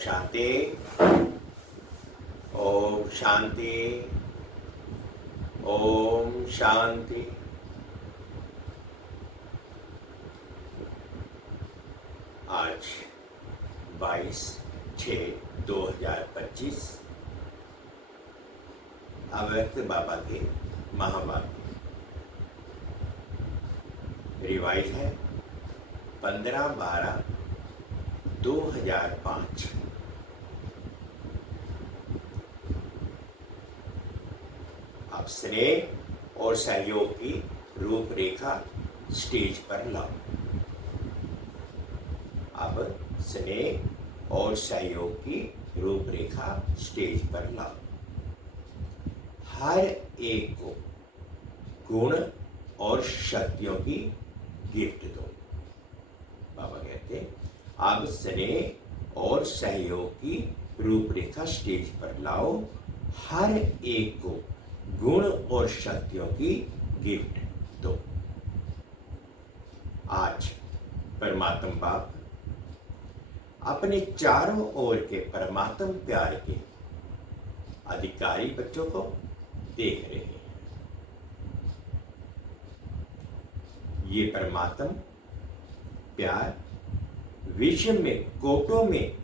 शांति। ओम शांति। ओम शांति। आज 22/6/2025 अव्यक्त बाबा के महावाक्य रिवाइज है 15/12/2005। अब स्नेह और सहयोग की रूपरेखा स्टेज पर लाओ। अब स्नेह और सहयोग की रूपरेखा स्टेज पर लाओ। हर एक को गुण और शक्तियों की गिफ्ट दो। बाबा कहते हैं अब स्नेह और सहयोग की रूपरेखा स्टेज पर लाओ। हर एक को गुण और शक्तियों की गिफ्ट दो। आज परमात्मा बाप अपने चारों ओर के परमात्म प्यार के अधिकारी बच्चों को देख रहे हैं। ये परमात्म प्यार विश्व में कोटों में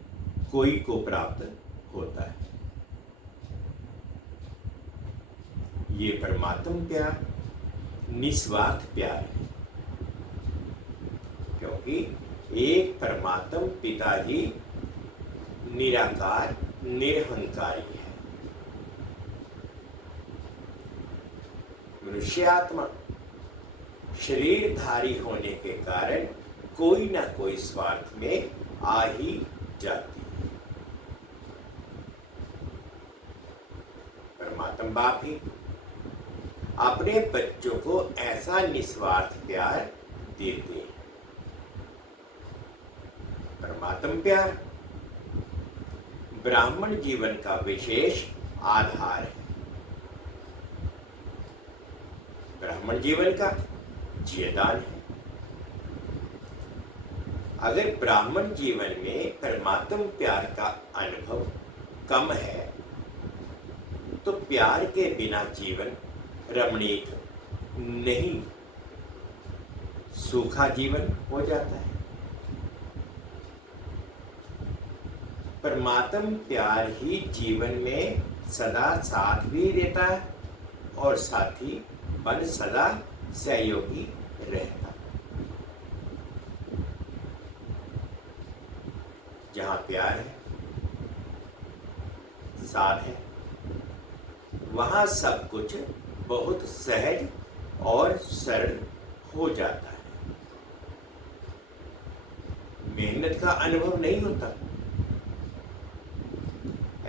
कोई को प्राप्त होता है। ये परमात्म प्यार निस्वार्थ प्यार है, क्योंकि एक परमात्म पिता ही निराकार निरहंकारी है। मनुष्य आत्मा शरीरधारी होने के कारण कोई ना कोई स्वार्थ में आ ही जाती है। परमात्मा बाप ही अपने बच्चों को ऐसा निस्वार्थ प्यार देते हैं। परमात्म प्यार ब्राह्मण जीवन का विशेष आधार है। ब्राह्मण जीवन का जीवदान है। अगर ब्राह्मण जीवन में परमात्म प्यार का अनुभव कम है तो प्यार के बिना जीवन रमणीक नहीं, सूखा जीवन हो जाता है। परमात्म प्यार ही जीवन में सदा साथ भी देता है और साथी बन सदा सहयोगी रहता है। जहां प्यार है, साथ है, वहां सब कुछ बहुत सहज और सरल हो जाता है। मेहनत का अनुभव नहीं होता।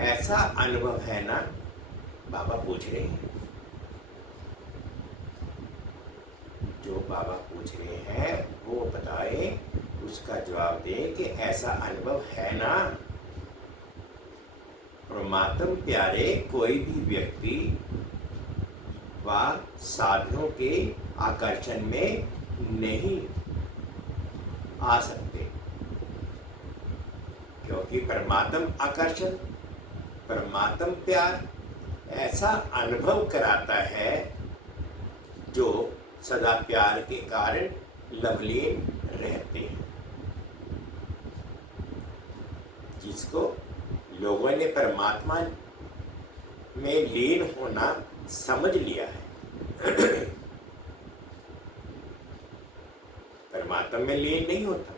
ऐसा अनुभव है ना? बाबा पूछ रहे हैं। जो बाबा पूछ रहे हैं वो बताए, उसका जवाब दे कि ऐसा अनुभव है ना? परमात्म प्यारे कोई भी व्यक्ति व साधनों के आकर्षण में नहीं आ सकते, क्योंकि परमात्म आकर्षण, परमात्म प्यार ऐसा अनुभव कराता है जो सदा प्यार के कारण लवलीन रहते हैं। जिसको लोगों ने परमात्मा में लीन होना समझ लिया है, परमात्मा में लीन नहीं होता,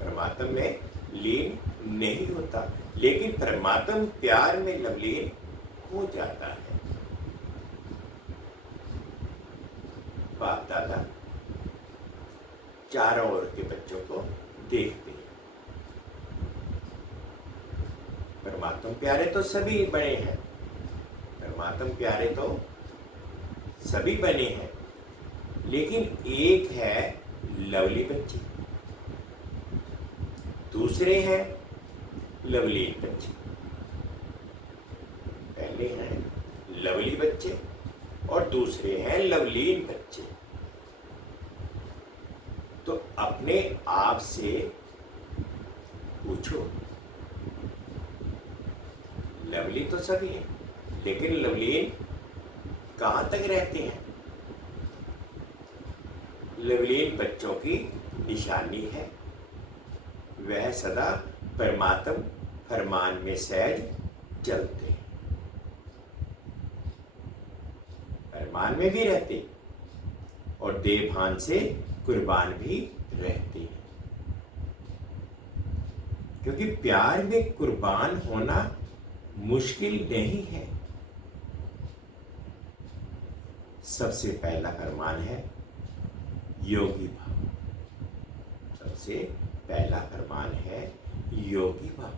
परमात्मा में लीन नहीं होता, लेकिन परमात्मा प्यार में लवलीन हो जाता है। बाप दादा चारों ओर के बच्चों को देखते हैं। परमात्मा प्यारे तो सभी बने हैं, परमात्मा प्यारे तो सभी बने हैं, लेकिन एक है लवली बच्चे, दूसरे हैं लवलीन बच्चे। पहले हैं लवली बच्चे और दूसरे हैं लवलीन बच्चे। तो अपने आप से पूछो लवली तो सभी हैं, लेकिन लवलीन कहाँ तक रहते हैं? लवलीन बच्चों की निशानी है। वह सदा परमात्म फरमान में सहज चलते हैं, फरमान में भी रहते और देवभान से कुर्बान भी रहते हैं। क्योंकि प्यार में कुर्बान होना मुश्किल नहीं है। सबसे पहला फरमान है योगी भाव। सबसे पहला फरमान है योगी भाव,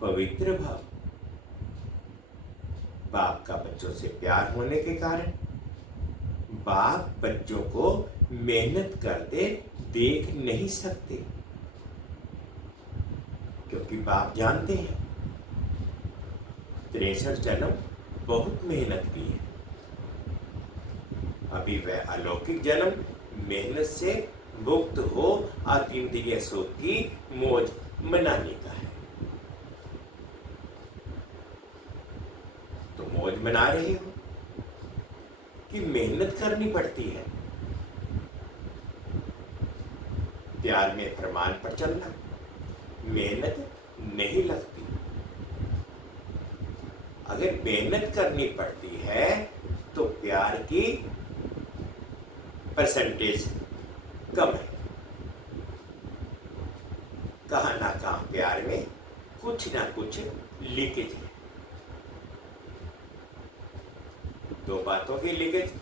पवित्र भाव। बाप का बच्चों से प्यार होने के कारण बाप बच्चों को मेहनत करते देख नहीं सकते, क्योंकि बाप जानते हैं 63 जन्म बहुत मेहनत की है। अभी वह अलौकिक जन्म मेहनत से मुक्त हो अतीन्द्रिय सुख की मौज मनाने का है। तो मौज मना रहे हो कि मेहनत करनी पड़ती है? प्यार में फरमान पर चलना मेहनत नहीं लगती। अगर मेहनत करनी पड़ती है तो प्यार की परसेंटेज कम है। कहाँ ना कहाँ प्यार में कुछ ना कुछ लीकेज है। दो बातों की लीकेज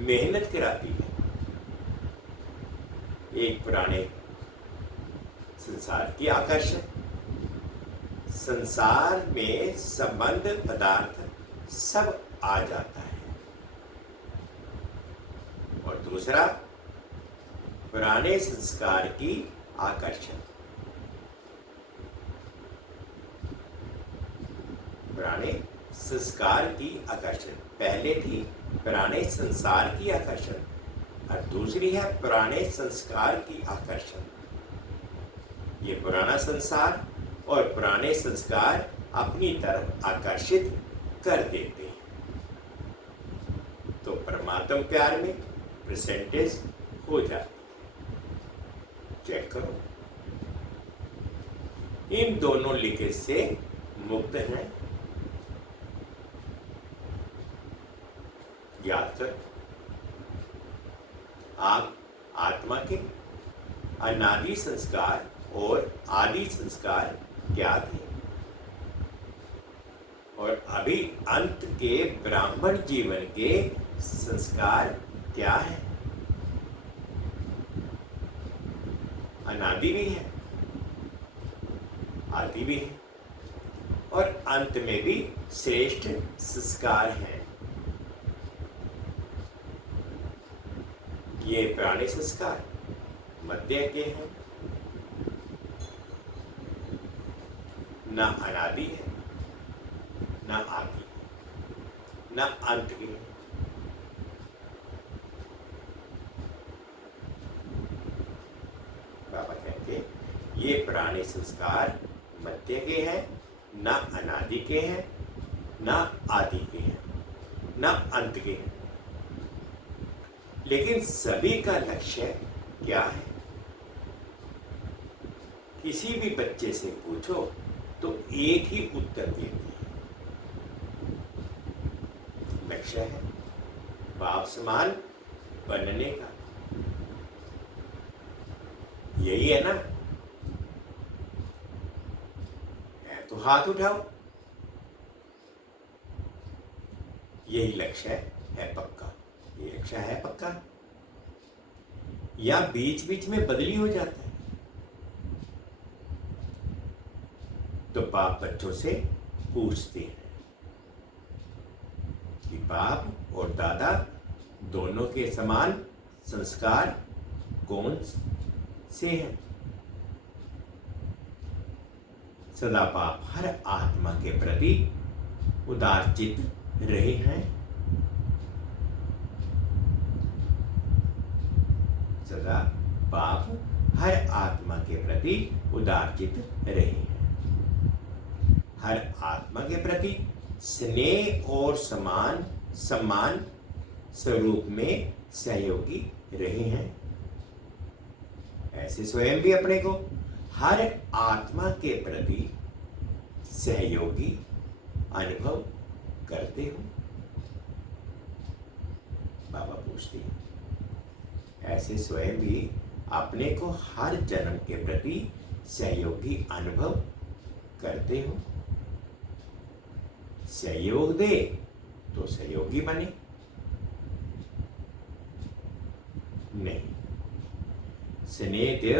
मेहनत कराती है। एक पुराने संसार की आकर्षण, संसार में संबंध पदार्थ सब आ जाता है, और दूसरा पुराने संस्कार की आकर्षण। पुराने संस्कार की आकर्षण पहले थी पुराने संसार की आकर्षण, और दूसरी है पुराने संस्कार की आकर्षण। ये पुराना संसार और पुराने संस्कार अपनी तरफ आकर्षित कर देते हैं। तो परमात्म प्यार में परसेंटेज हो जाती है। चेक करो, इन दोनों लीकेज से मुक्त हैं। याद कर, आप आत्मा के अनादि संस्कार और आदि संस्कार क्या थे, और अभी अंत के ब्राह्मण जीवन के संस्कार क्या है? अनादि भी है, आदि भी है, और अंत में भी श्रेष्ठ संस्कार हैं। ये पुराने संस्कार मध्य के हैं, ना अनादि है, ना आदि, ना अंत के हैं। बाबा कहते ये पुराने संस्कार मध्य के हैं, ना अनादि के हैं, ना आदि के हैं, ना अंत के हैं। लेकिन सभी का लक्ष्य क्या है? किसी भी बच्चे से पूछो तो एक ही उत्तर देते हैं, लक्ष्य है बाप समान बनने का। यही है ना? तो हाथ उठाओ। यही लक्ष्य है पक्का? ये लक्ष्य है पक्का, या बीच बीच में बदली हो जाता है? तो बाप बच्चों से पूछते हैं कि बाप और दादा दोनों के समान संस्कार कौन से हैं? सदा बाप हर आत्मा के प्रति उदारचित रहे हैं। सदा बाप हर आत्मा के प्रति उदारचित रहे हैं। हर आत्मा के प्रति स्नेह और सम्मान स्वरूप में सहयोगी रहे हैं। ऐसे स्वयं भी अपने को हर आत्मा के प्रति सहयोगी अनुभव करते हो। बाबा पूछते हैं, ऐसे स्वयं भी अपने को हर जन्म के प्रति सहयोगी अनुभव करते हो। सहयोग दे तो सहयोगी बने, नहीं। स्नेह दे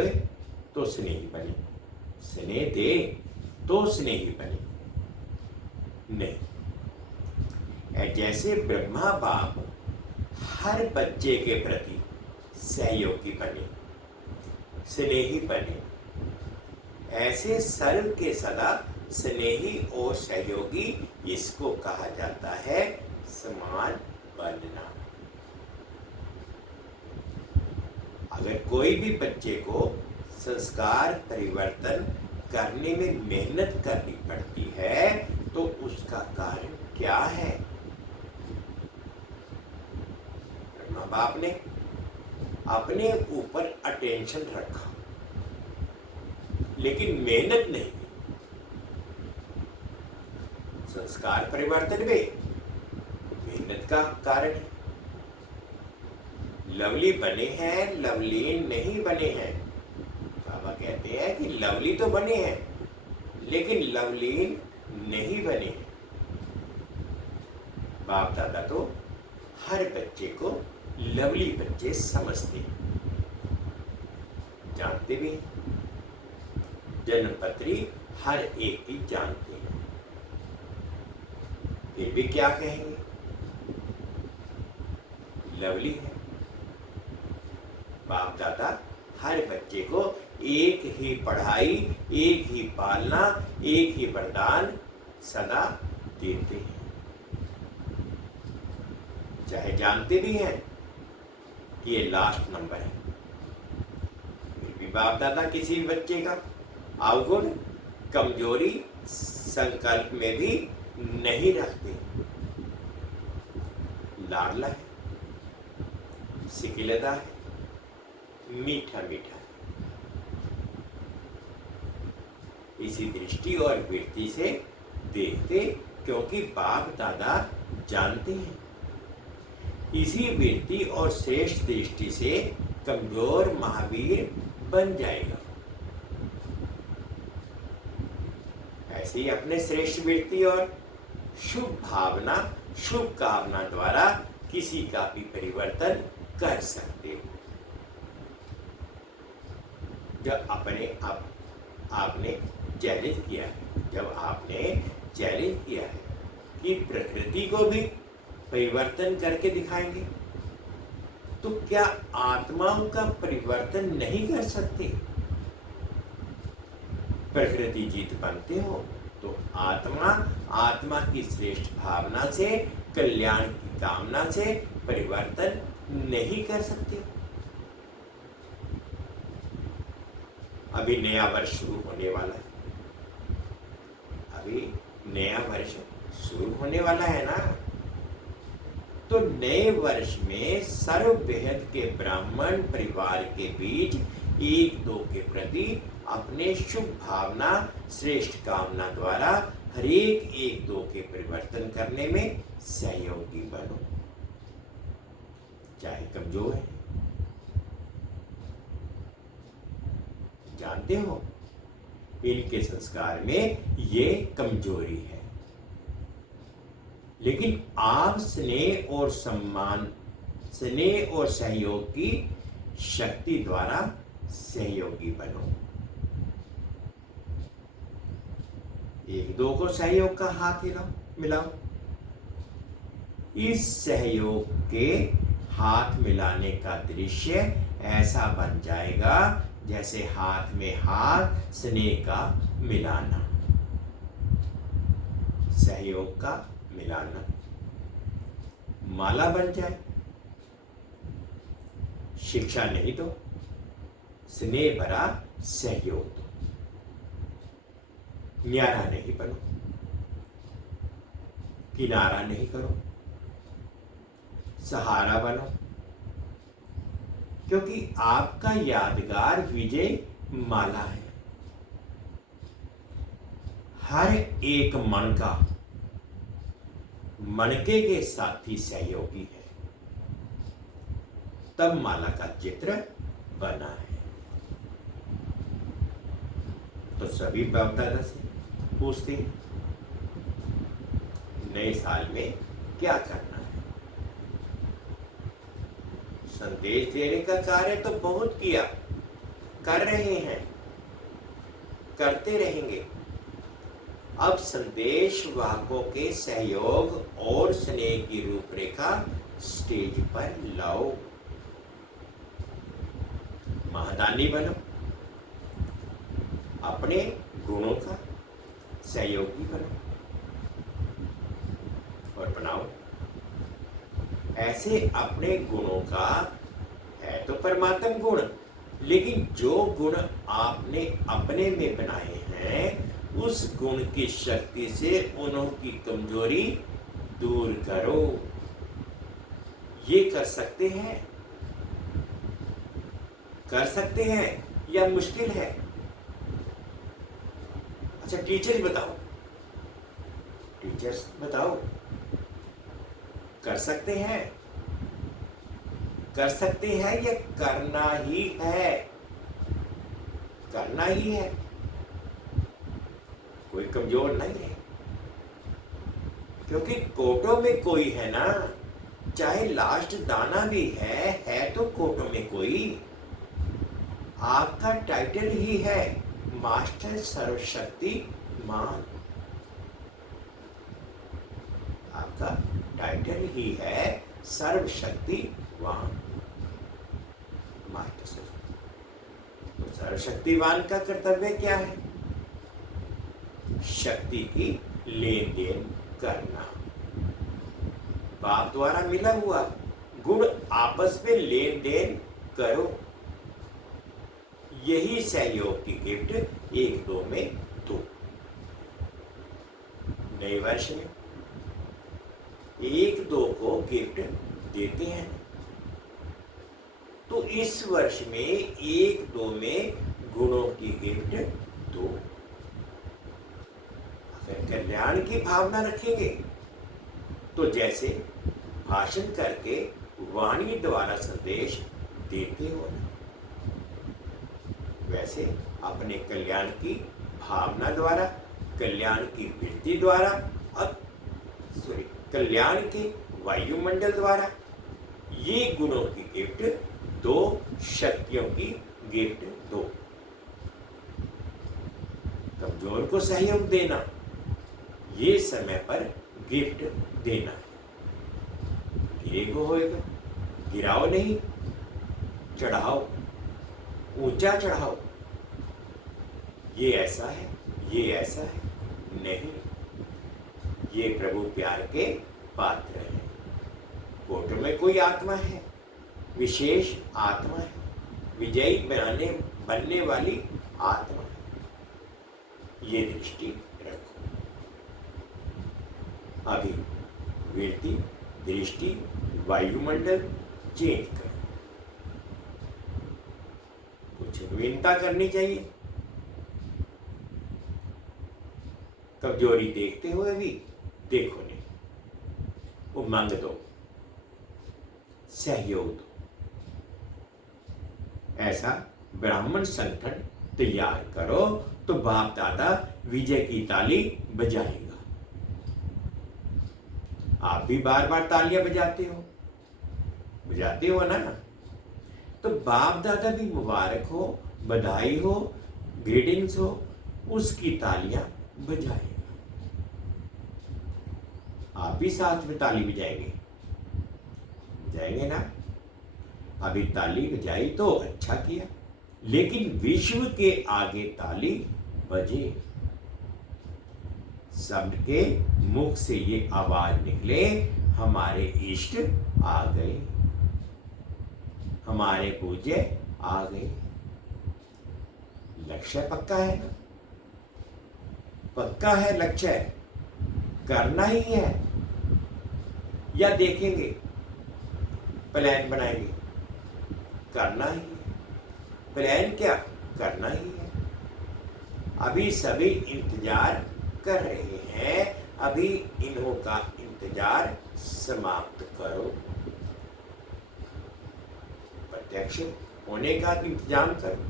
तो स्नेही बने, स्नेह दे तो स्नेही बने, नहीं। जैसे ब्रह्मा बाप हर बच्चे के प्रति सहयोगी बने, स्नेही बने, ऐसे सर्व के सदा स्नेही और सहयोगी इसको कहा जाता है समान बनना। अगर कोई भी बच्चे को संस्कार परिवर्तन करने में मेहनत करनी पड़ती है तो उसका कारण क्या है? ब्रह्मा बाप ने अपने ऊपर अटेंशन रखा लेकिन मेहनत नहीं की। संस्कार परिवर्तन में मेहनत का कारण है। लवली बने हैं, लवलीन नहीं बने हैं। बाबा कहते हैं कि लवली तो बने हैं लेकिन लवलीन नहीं बने हैं। बाप दादा तो हर बच्चे को लवली बच्चे समझते हैं, जानते भी हैं। जन्मपत्री हर एक की जानते हैं, फिर भी क्या कहेंगे? लवली है। बाप दादा हर बच्चे को एक ही पढ़ाई, एक ही पालना, एक ही वरदान सदा देते हैं, चाहे जानते भी हैं कि ये लास्ट नंबर है। फिर भी बाप दादा किसी भी बच्चे का अवगुण, कमजोरी, संकल्प में भी नहीं रखते। लाडला है, सिकिलदा है, मीठा मीठा। इसी दृष्टि और वृत्ति से देखते, क्योंकि बाप दादा जानते हैं। इसी वृत्ति और श्रेष्ठ दृष्टि से कमजोर महावीर बन जाएगा। ऐसे ही अपने श्रेष्ठ वृत्ति और शुभ भावना, शुभ कामना द्वारा किसी का भी परिवर्तन कर सकते हो। जब आपने चैलेंज किया है, जब आपने चैलेंज किया है कि प्रकृति को भी परिवर्तन करके दिखाएंगे, तो क्या आत्माओं का परिवर्तन नहीं कर सकते? प्रकृति जीत बनते हो तो आत्मा की श्रेष्ठ भावना से, कल्याण की कामना से परिवर्तन नहीं कर सकते। अभी नया वर्ष शुरू होने वाला है, अभी नया वर्ष शुरू होने वाला है ना। तो नए वर्ष में सर्व बेहद के ब्राह्मण परिवार के बीच एक दो के प्रति अपने शुभ भावना, श्रेष्ठ कामना द्वारा हर एक दो के परिवर्तन करने में सहयोगी बनो। चाहे कमजोर है, जानते हो इनके संस्कार में ये कमजोरी है, लेकिन आप स्नेह और सम्मान, स्नेह और सहयोग की शक्ति द्वारा सहयोगी बनो। एक दो को सहयोग का हाथ मिलाओ। इस सहयोग के हाथ मिलाने का दृश्य ऐसा बन जाएगा जैसे हाथ में हाथ स्नेह का मिलाना, सहयोग का मिलाना माला बन जाए। शिक्षा नहीं तो स्नेह भरा सहयोग दो। न्यारा नहीं बनो, किनारा नहीं करो, सहारा बनो, क्योंकि आपका यादगार विजय माला है। हर एक मन का मनके के साथी सहयोगी है, तब माला का चित्र बना है। तो सभी बाप दादा से पूछते हैं, नए साल में क्या करना है? संदेश देने का कार्य तो बहुत किया, कर रहे हैं, करते रहेंगे। अब संदेश वाहकों के सहयोग और स्नेह की रूपरेखा स्टेज पर लाओ। महादानी बनो, अपने गुणों का सहयोगी बनो और बनाओ। ऐसे अपने गुणों का है तो परमात्म गुण, लेकिन जो गुण आपने अपने में बनाए हैं उस गुण की शक्ति से उन्हों की कमजोरी दूर करो। ये कर सकते हैं? कर सकते हैं या मुश्किल है? अच्छा, टीचर्स बताओ, टीचर्स बताओ, कर सकते हैं? कर सकते हैं या करना ही है? करना ही है, कोई कमजोर नहीं है, क्योंकि कोटों में कोई है ना। चाहे लास्ट दाना भी है तो कोटों में कोई। आपका टाइटल ही है मास्टर सर्वशक्तिमान। आपका टाइटल ही है सर्वशक्तिवान, मास्टर सर्वशक्ति। तो सर्वशक्तिवान का कर्तव्य क्या है? शक्ति की लेन देन करना। बाप द्वारा मिला हुआ गुण आपस में लेन देन करो। यही सहयोग की गिफ्ट 1-2 में दो। नए वर्ष में 1-2 को गिफ्ट देते हैं, तो इस वर्ष में 1-2 में गुणों की गिफ्ट दो। कल्याण की भावना रखेंगे तो जैसे भाषण करके वाणी द्वारा संदेश देते हो ना, वैसे अपने कल्याण की भावना द्वारा, कल्याण की वृत्ति द्वारा और कल्याण के वायुमंडल द्वारा ये गुणों की गिफ्ट दो, शक्तियों की गिफ्ट दो। कमजोर को सहयोग देना, ये समय पर गिफ्ट देना। ईगो होएगा, गिराओ नहीं, चढ़ाओ, ऊंचा चढ़ाओ। ये ऐसा है, ये ऐसा है नहीं। ये प्रभु प्यार के पात्र है। कोट में कोई आत्मा है, विशेष आत्मा है, विजयी बनने वाली आत्मा है। ये दृष्टि रखो। अभी वृत्ति, दृष्टि, वायुमंडल चेंज करो। कुछ नवीनता करनी चाहिए। कमजोरी देखते हुए भी देखो नहीं, उमंग दो, सहयोग दो। ऐसा ब्राह्मण संगठन तैयार करो तो बाप दादा विजय की ताली बजाएगा। आप भी बार बार तालियां बजाते हो ना, तो बाप दादा भी मुबारक हो, बधाई हो, ग्रीटिंग्स हो, उसकी तालियां बजाएगा। आप भी साथ में ताली बजाएंगे ना। अभी ताली बजाई तो अच्छा किया, लेकिन विश्व के आगे ताली बजे। सबके मुख से ये आवाज निकले, हमारे इष्ट आ गए, हमारे पूज्य आ गए। लक्ष्य पक्का है ना, पक्का है लक्ष्य, करना ही है या देखेंगे, प्लान बनाएंगे? करना ही है। प्लान क्या, करना ही है। अभी सभी इंतजार कर रहे हैं, अभी इन्हों का इंतजार समाप्त करो। प्रत्यक्ष होने का इंतजाम करो।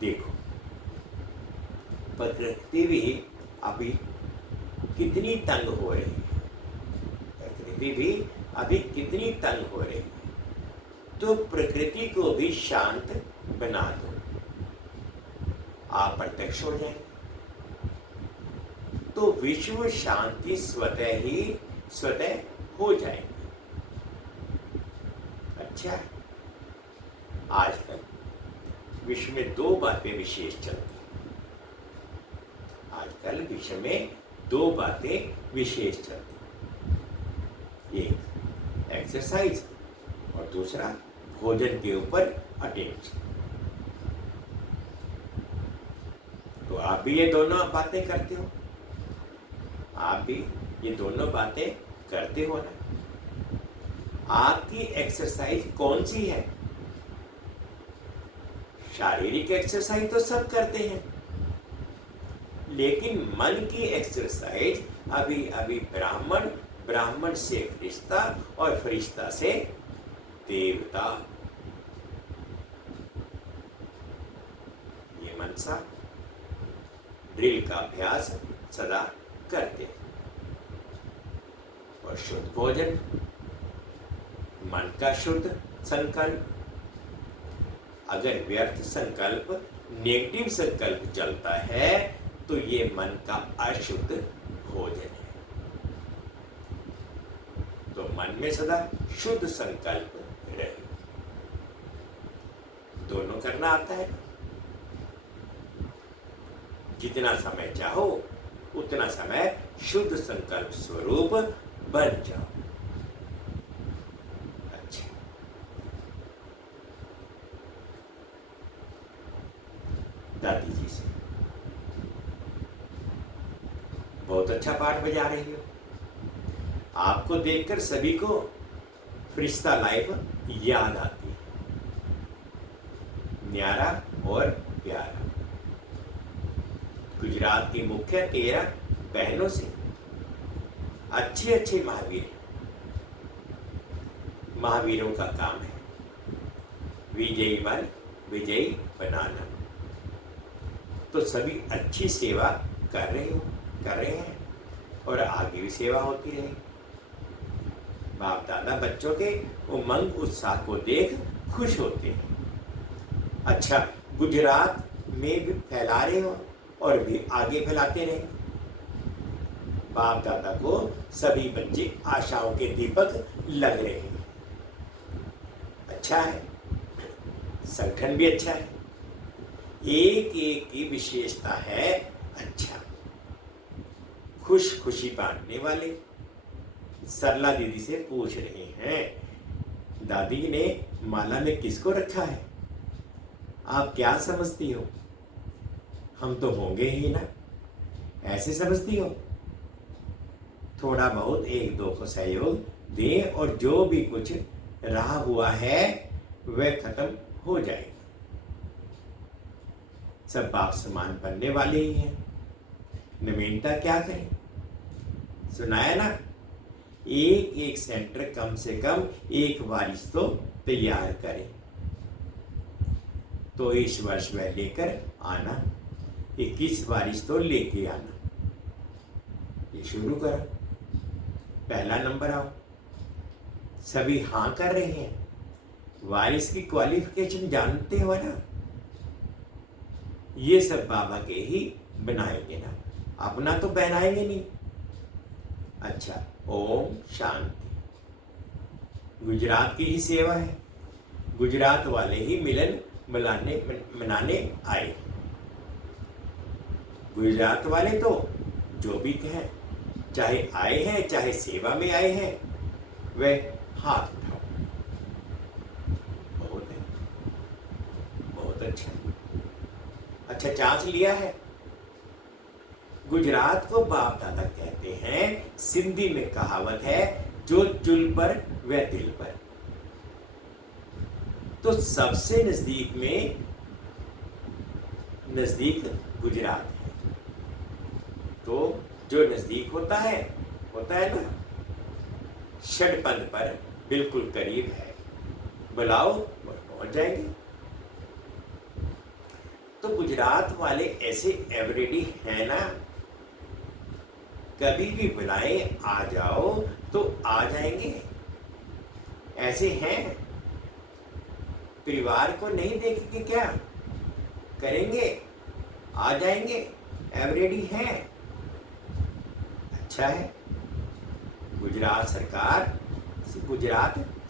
देखो, प्रकृति भी अभी कितनी तंग हो रही है, प्रकृति भी अभी कितनी तंग हो रही है। तो प्रकृति को भी शांत बना दो, आप प्रत्यक्ष हो जाएंगे। तो विश्व शांति स्वतः हो जाएगी। अच्छा, आजकल विश्व में दो बातें विशेष चलती हैं। आजकल विश्व में दो बातें विशेष चलती हैं। एक एक्सरसाइज और दूसरा भोजन के ऊपर अटेंशन। तो आप भी ये दोनों बातें करते हो? आप भी ये दोनों बातें करते हो ना? आपकी एक्सरसाइज कौन सी है? शारीरिक एक्सरसाइज तो सब करते हैं, लेकिन मन की एक्सरसाइज अभी अभी ब्राह्मण से फरिश्ता और फरिश्ता से देवता। ये मनसा ड्रिल का अभ्यास सदा करते हैं। और शुद्ध भोजन, मन का शुद्ध संकल्प। अगर व्यर्थ संकल्प, नेगेटिव संकल्प चलता है तो ये मन का अशुद्ध भोजन है। तो मन में सदा शुद्ध संकल्प रहे। दोनों करना आता है। जितना समय चाहो उतना समय शुद्ध संकल्प स्वरूप बन जाओ। अच्छा, दादी जी से बहुत अच्छा पाठ बजा रही हो। आपको देखकर सभी को फरिश्ता लाइफ याद आती है। न्यारा और प्यारा। गुजरात की मुख्य 13 बहनों से अच्छे महावीरों का काम है विजयी बन विजयी बनाना। तो सभी अच्छी सेवा कर रहे हैं और आगे भी सेवा होती रहेगी। बाप दादा बच्चों के उमंग उत्साह को देख खुश होते हैं। अच्छा, गुजरात में भी फैला रहे हो और भी आगे फैलाते रहेंगे। बाप दादा को सभी बच्चे आशाओं के दीपक लग रहे हैं। अच्छा है, संगठन भी अच्छा है। एक एक की विशेषता है। अच्छा, खुशी बांटने वाले। सरला दीदी से पूछ रहे हैं, दादी ने माला में किसको रखा है? आप क्या समझती हो? हम तो होंगे ही ना, ऐसे समझती हो? थोड़ा बहुत एक दो को सहयोग दें और जो भी कुछ रहा हुआ है वह खत्म हो जाएगा। सब बाप समान बनने वाले ही हैं। नवीनता क्या करें? सुनाया ना, एक सेंटर कम से कम एक वारिस तो तैयार करें। तो इस वर्ष वह लेकर आना, 21 वारिस तो लेके आना। ये शुरू करो, पहला नंबर आओ। सभी हाँ कर रहे हैं। वारिस की क्वालिफिकेशन जानते हो ना? ये सब बाबा के ही बनाएंगे ना, अपना तो बनाएंगे नहीं। अच्छा, ओम शांति। गुजरात की ही सेवा है। गुजरात वाले ही मिलन मनाने आए। गुजरात वाले तो जो भी कहें, चाहे आए हैं चाहे सेवा में आए हैं, वह हाथ उठाओ। बहुत है, बहुत अच्छा। अच्छा, चांस लिया है। गुजरात को बाप दादा कहते हैं। सिंधी में कहावत है, जो चुल पर व दिल पर। तो सबसे नजदीक गुजरात है। तो जो नजदीक होता है ना, षटपंथ पर बिल्कुल करीब है, बुलाओ और पहुंच जाएंगे। तो गुजरात वाले ऐसे एवरेडी हैं ना, कभी भी बुलाए आ जाओ तो आ जाएंगे। ऐसे हैं, परिवार को नहीं देखेंगे क्या, करेंगे, आ जाएंगे, एवरेडी हैं। अच्छा है। गुजरात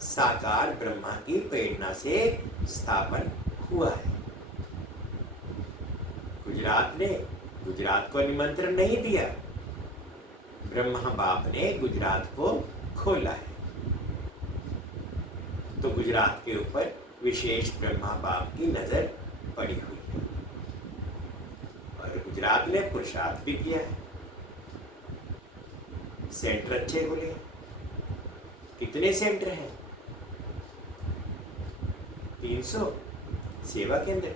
साकार ब्रह्मा की प्रेरणा से स्थापन हुआ है। गुजरात को निमंत्रण नहीं दिया, ब्रह्मा बाप ने गुजरात को खोला है। तो गुजरात के ऊपर विशेष ब्रह्मा बाप की नजर पड़ी हुई है और गुजरात ने पुरुषार्थ भी किया है। सेंटर अच्छे खुले हैं। कितने सेंटर हैं? 300 सेवा केंद्र,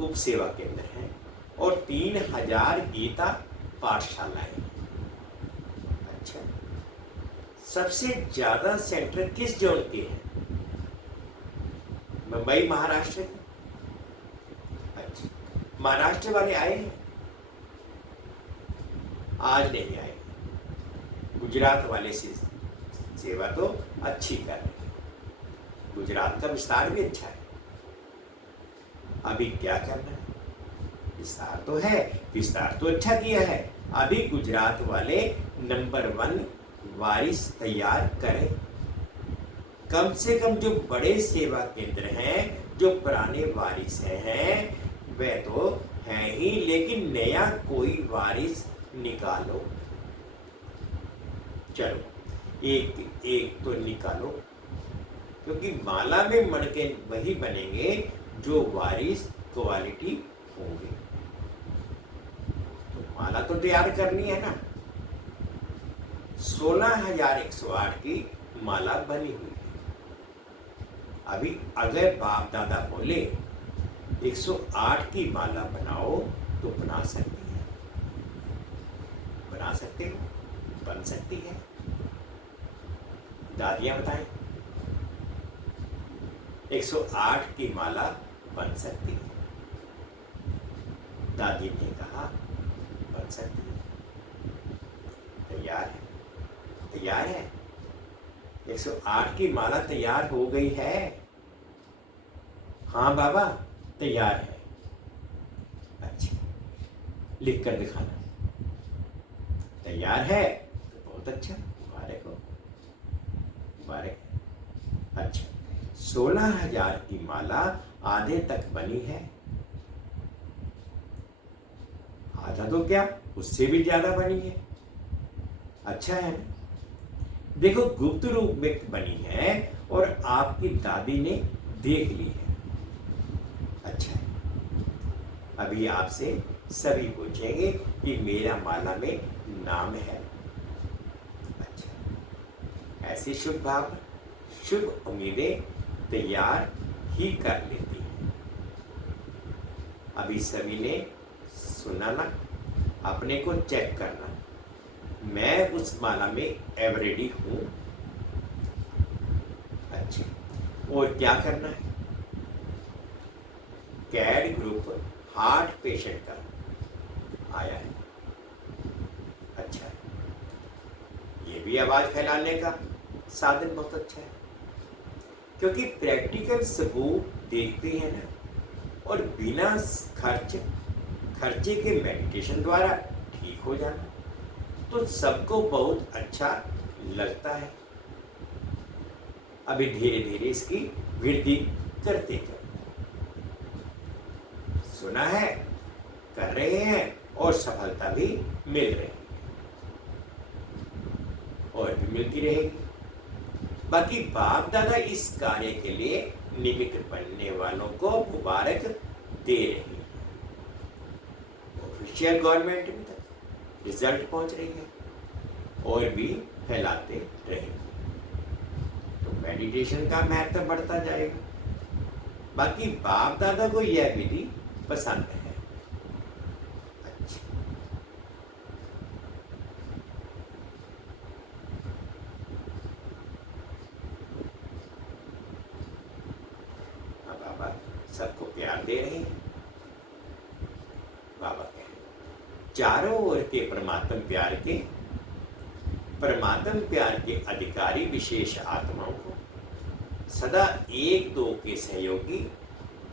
उप सेवा केंद्र हैं और 3000 गीता पाठशालाएं। अच्छा, सबसे ज्यादा सेंटर किस जोन के हैं? मुंबई, महाराष्ट्र के। अच्छा, महाराष्ट्र वाले आए हैं? आज नहीं आए। गुजरात वाले से सेवा तो अच्छी कर रहे हैं। गुजरात का विस्तार भी अच्छा है। अभी क्या करना है? विस्तार तो है, विस्तार तो अच्छा किया है। अभी गुजरात वाले नंबर 1 वारिस तैयार करें। कम से कम जो बड़े सेवा केंद्र हैं, जो पुराने वारिस हैं, वे तो हैं ही, लेकिन नया कोई वारिस निकालो। चलो, एक तो निकालो, क्योंकि माला में मणके वही बनेंगे जो वारिस क्वालिटी होंगे। तो माला तो तैयार करनी है ना। 16,108 की माला बनी हुई है। अभी अगर बाप दादा बोले 108 की माला बनाओ तो बना सकती है, बना सकते हो, बन सकती है। दादियां बताएं, 108 की माला बन सकती है। दादी ने कहा बन सकती है। तैयार है? तैयार है। 108 की माला तैयार हो गई है। हाँ बाबा, तैयार है। अच्छा, लिख कर दिखाना। तैयार है तो बहुत अच्छा, मुबारक हो, मुबारक। अच्छा, 16,000 की माला आधे तक बनी है। आधा तो क्या, उससे भी ज्यादा बनी है। अच्छा है ना? देखो, गुप्त रूप में बनी है और आपकी दादी ने देख ली है। अच्छा है। अभी आपसे सभी पूछेंगे कि मेरा माला में नाम है। अच्छा, ऐसी शुभ भाव, शुभ उम्मीदें तैयार ही कर लेती हैं। अभी सभी ने सुना ना? अपने को चेक करना, मैं उस माला में एवरेडी हूं। अच्छा, और क्या करना है? कैड ग्रुप हार्ट पेशेंट का आया है। अच्छा, ये भी आवाज फैलाने का साधन बहुत अच्छा है, क्योंकि प्रैक्टिकल सबूत देखते हैं ना, और बिना खर्चे के मेडिटेशन द्वारा ठीक हो जाना तो सबको बहुत अच्छा लगता है। अभी धीरे धीरे इसकी वृद्धि करते जाओ। सुना है, कर रहे हैं और सफलता भी मिल रही है और भी मिलती रहेगी। बाकी बाप दादा इस कार्य के लिए निमित्त बनने वालों को मुबारक दे रही है। ऑफिशियल गवर्नमेंट में तक रिजल्ट पहुंच रही है और भी फैलाते रहेंगे। तो मेडिटेशन का महत्व बढ़ता जाएगा। बाकी बाप दादा को यह विधि पसंद है। अच्छा, अब बाबा सबको प्यार दे रहे हैं। बाबा कह रहे हैं, चारों ओर के परमात्म प्यार के अधिकारी विशेष आत्माओं को सदा एक दो के सहयोगी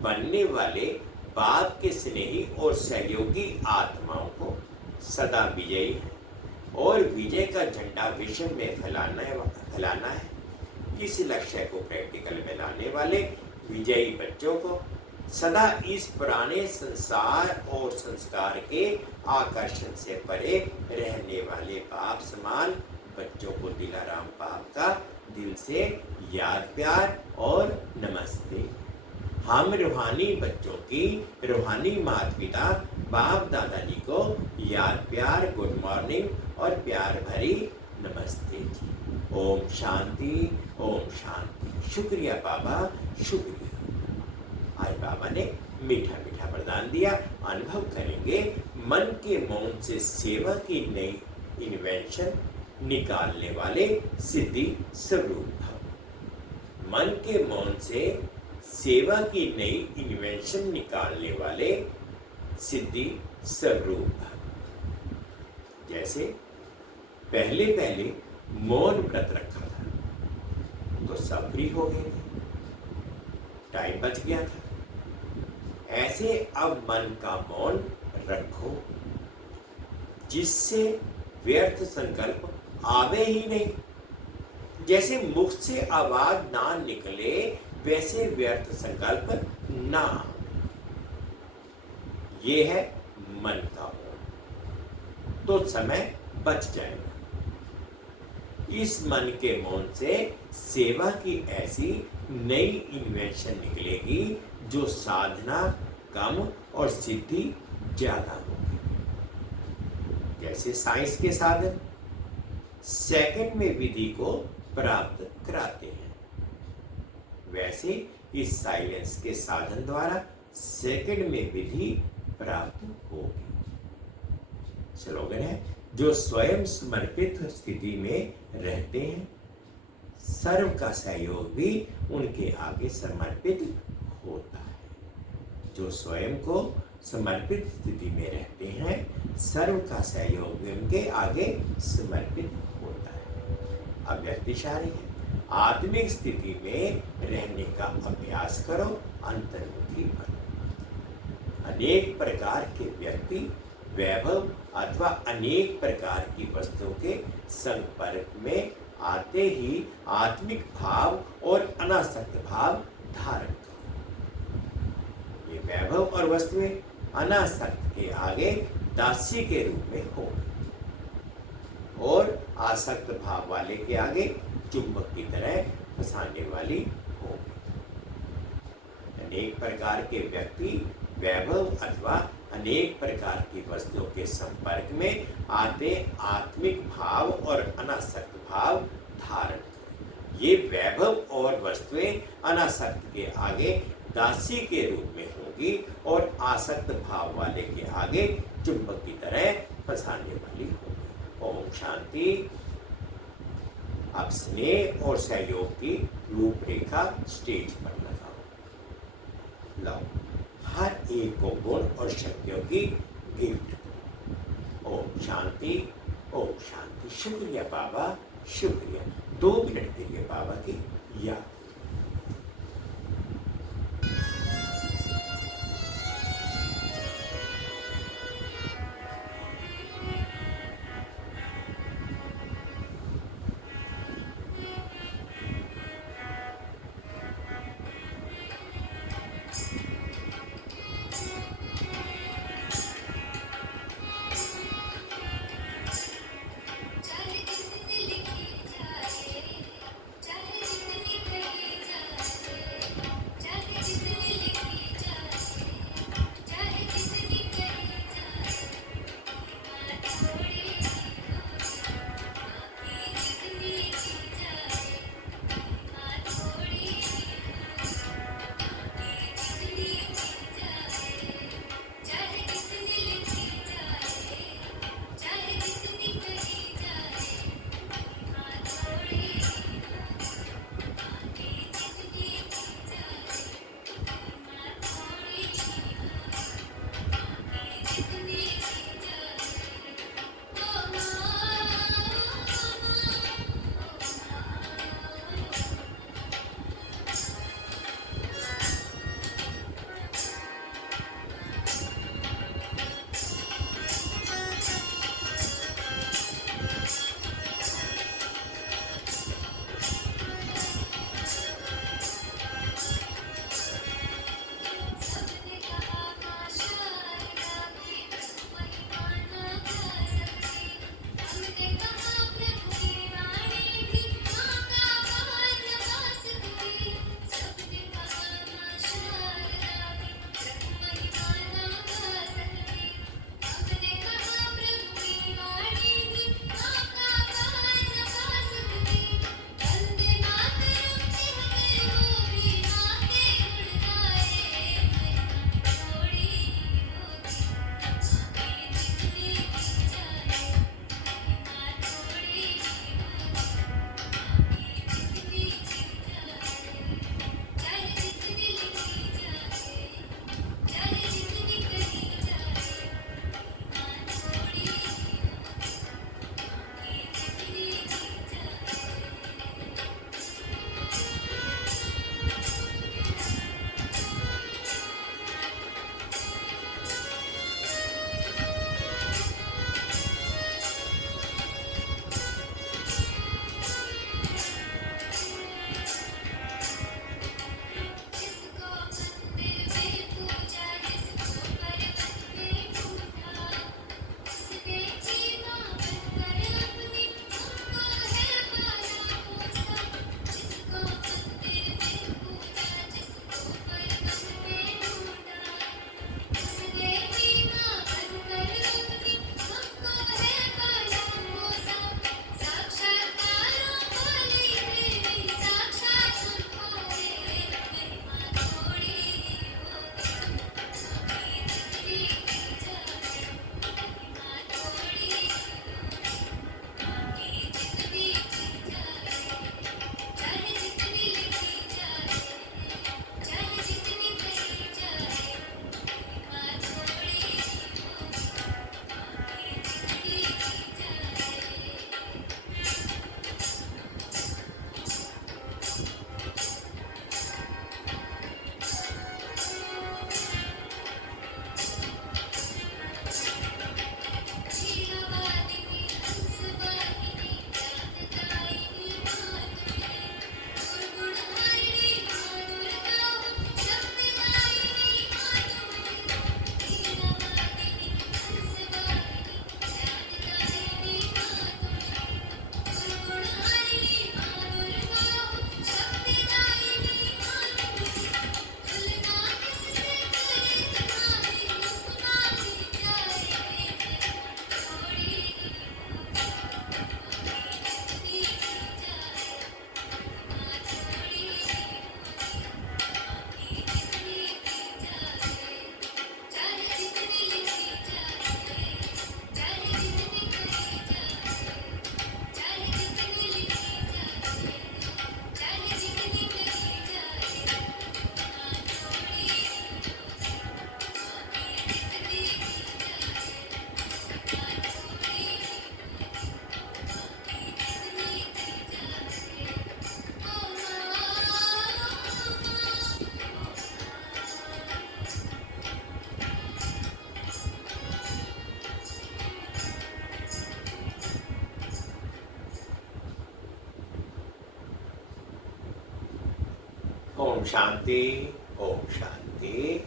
बनने वाले बाप के स्नेही और सहयोगी आत्माओं को सदा विजयी है और विजय का झंडा विश्व में फैलाना है। इस लक्ष्य को प्रैक्टिकल में लाने वाले विजयी बच्चों को सदा इस पुराने संसार और संस्कार के आकर्षण से परे रहने वाले बाप समान बच्चों को दिलाराम बाप का दिल से याद प्यार और नमस्ते। हम रूहानी बच्चों की रूहानी माता पिता बाप दादाजी को याद प्यार गुड मॉर्निंग और प्यार भरी नमस्ते जी। ओम शांति, ओम शांति। शुक्रिया बाबा, शुक्रिया। आज बाबा ने मीठा मीठा वरदान दिया। अनुभव करेंगे मन के मौन से सेवा की नई इन्वेंशन निकालने वाले सिद्धि स्वरूप भव। मन के मौन से सेवा की नई इन्वेंशन निकालने वाले सिद्धि स्वरूप भव। जैसे पहले पहले मौन व्रत रखा था तो सब फ्री हो गए थे, टाइम बच गया था। ऐसे अब मन का मौन रखो जिससे व्यर्थ संकल्प आवे ही नहीं। जैसे मुख से आवाज ना निकले वैसे व्यर्थ संकल्प ना आवे। ये है मन का मौन, तो समय बच जाएगा। इस मन के मौन से सेवा की ऐसी नई इन्वेंशन निकलेगी जो साधना कम और सिद्धि ज्यादा होगी। जैसे साइंस के साधन सेकंड में विधि को प्राप्त कराते हैं, वैसे इस साइलेंस के साधन द्वारा सेकंड में विधि प्राप्त होगी। स्लोगन है, जो स्वयं समर्पित स्थिति में रहते हैं सर्व का सहयोग भी उनके आगे समर्पित होता है। जो स्वयं को समर्पित स्थिति में रहते हैं सर्व का सहयोग भी उनके आगे समर्पित होता है। अभ्यर्थीशारी है, आत्मिक स्थिति में रहने का अभ्यास करो, अंतर्मुखी बनो। अनेक प्रकार के व्यक्ति वैभव अथवा अनेक प्रकार की वस्तुओं के संपर्क में आते ही आत्मिक भाव और अनासक्त भाव धारण करो। ये वैभव और वस्तुएं अनासक्त के आगे दासी के रूप में हो और आसक्त भाव वाले के आगे चुंबक की तरह फंसाने वाली हो। अनेक प्रकार के व्यक्ति वैभव अथवा अनेक प्रकार की वस्तुओं के संपर्क में आते आत्मिक भाव और अनासक्त भाव धारण करें। ये वैभव और वस्तुएं अनासक्त के आगे दासी के रूप में होगी और आसक्त भाव वाले के आगे चुंबक की तरह फंसाने वाली होगी। ओम शांति। अब स्नेह और सहयोग की रूपरेखा स्टेज पर लगाओ। लाओ हर एक को गुण और शक्तियों की गिफ्ट दो। ओम शांति, ओम शांति। शुक्रिया बाबा, शुक्रिया। 2 मिनट के लिए बाबा की याद। ओम शांति ओम शांति।